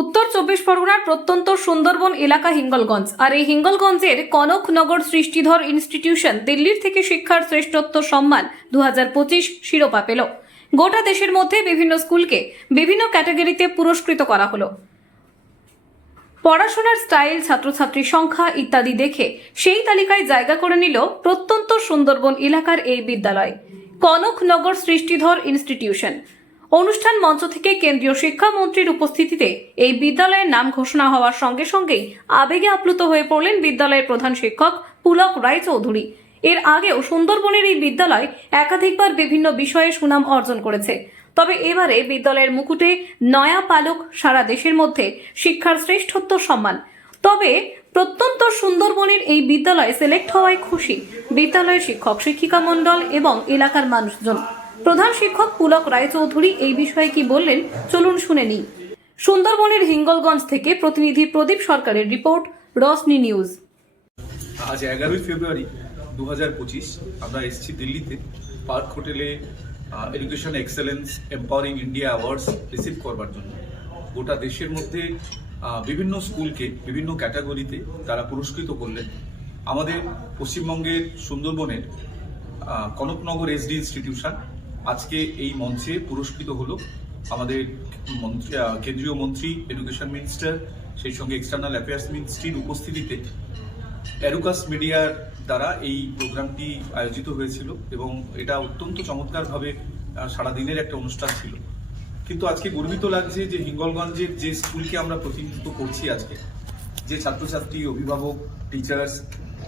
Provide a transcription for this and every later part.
উত্তর চব্বিশ পরগনার প্রত্যন্ত সুন্দরবন এলাকা হিঙ্গলগঞ্জ। আর এই হিঙ্গলগঞ্জের কনকনগর সৃষ্টিধর ইনস্টিটিউশন দিল্লির থেকে শিক্ষার শ্রেষ্ঠত্ব সম্মান দু হাজার পঁচিশ শিরোপা পেল। গোটা দেশের মধ্যে বিভিন্ন স্কুলকে বিভিন্ন ক্যাটাগরিতে পুরস্কৃত করা হলো। পড়াশোনার স্টাইল, ছাত্রছাত্রীর সংখ্যা ইত্যাদি দেখে সেই তালিকায় জায়গা করে নিল প্রত্যন্ত সুন্দরবন এলাকার এই বিদ্যালয়। কনকনগর সৃষ্টিধর ইনস্টিটিউশন অনুষ্ঠান মঞ্চ থেকে কেন্দ্রীয় শিক্ষামন্ত্রীর উপস্থিতিতে এই বিদ্যালয়ের নাম ঘোষণা হওয়ার সঙ্গে সঙ্গেই আবেগে আপ্লুত হয়ে পড়লেন বিদ্যালয়ের প্রধান শিক্ষক পুলক রায় চৌধুরী এর আগেও সুন্দরবনের এই বিদ্যালয় একাধিকবার বিভিন্ন বিষয়ে সুনাম অর্জন করেছে। তবে এবারে বিদ্যালয়ের মুকুটে নয়া পালক সারা দেশের মধ্যে শিক্ষার শ্রেষ্ঠত্ব সম্মান। তবে প্রত্যন্ত সুন্দরবনের এই বিদ্যালয়ে সিলেক্ট হওয়ায় খুশি বিদ্যালয়ের শিক্ষক, শিক্ষিকা মণ্ডল এবং এলাকার মানুষজন। প্রধান শিক্ষক পুলক রায়চৌধুরী এই বিষয়ে কি বললেন, চলুন শুনে নিই। সুন্দরবনের হিঙ্গলগঞ্জ থেকে প্রতিনিধি প্রদীপ সরকারের রিপোর্ট রসনি নিউজ। আজ এগারোই ফেব্রুয়ারি দু হাজার পঁচিশ আমরা এসেছি দিল্লিতে। পার্ক হোটেলে education excellence, empowering India awards receive করবার জন্য। গোটা দেশের মধ্যে বিভিন্ন স্কুলকে বিভিন্ন ক্যাটাগরিতে তারা পুরস্কৃত করলেন। আমাদের পশ্চিমবঙ্গের সুন্দরবনের কনকনগর এসডি ইনস্টিটিউশন আজকে এই মঞ্চে পুরস্কৃত হলো আমাদের মন্ত্রী কেন্দ্রীয় মন্ত্রী এডুকেশন মিনিস্টার সেই সঙ্গে এক্সটার্নাল অ্যাফেয়ার্স মিনিস্ট্রির উপস্থিতিতে অ্যারুকাস মিডিয়ার দ্বারা এই প্রোগ্রামটি আয়োজিত হয়েছিল এবং এটা অত্যন্ত চমৎকারভাবে সারাদিনের একটা অনুষ্ঠান ছিল। কিন্তু আজকে গর্বিত লাগছে যে হিঙ্গলগঞ্জের যে স্কুলকে আমরা প্রতিনিধিত্ব করছি আজকে, যে ছাত্রছাত্রী, অভিভাবক টিচার্স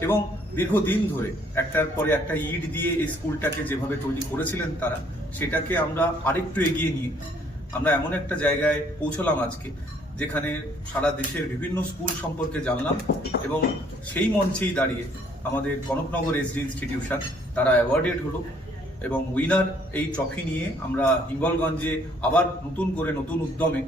এবং দীর্ঘদিন ধরে একটার পরে একটা ইট দিয়ে এই স্কুলটাকে যেভাবে তৈরি করেছিলেন তারা, সেটাকে আমরা আরেকটু এগিয়ে নিয়ে, আমরা এমন একটা জায়গায় পৌঁছলাম আজকে, যেখানে সারা দেশের বিভিন্ন স্কুল সম্পর্কে জানলাম এবং সেই মঞ্চেই দাঁড়িয়ে আমাদের কনকনগর এসডি ইনস্টিটিউশন তারা অ্যাওয়ার্ডেড হলো এবং উইনার এই ট্রফি নিয়ে আমরা হিঙ্গলগঞ্জে আবার নতুন করে নতুন উদ্যমে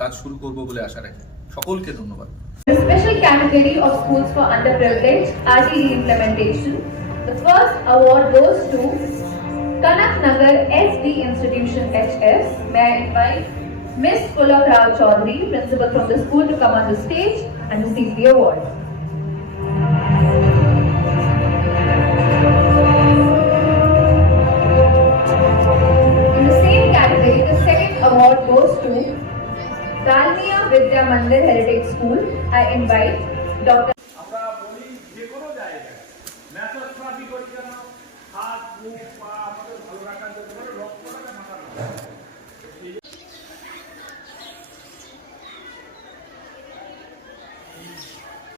কাজ শুরু করব বলে আশা রাখি। সকলকে ধন্যবাদ। The special category of schools for underprivileged RTE implementation. The first award goes to Kanak Nagar SD Institution HS. May I invite Miss Pulak Rao Chaudhary, principal from the school, to come on the stage and receive the award. In the same category, the second award goes to Dalmia Vidya Mandir Heritage School. I invite Dr.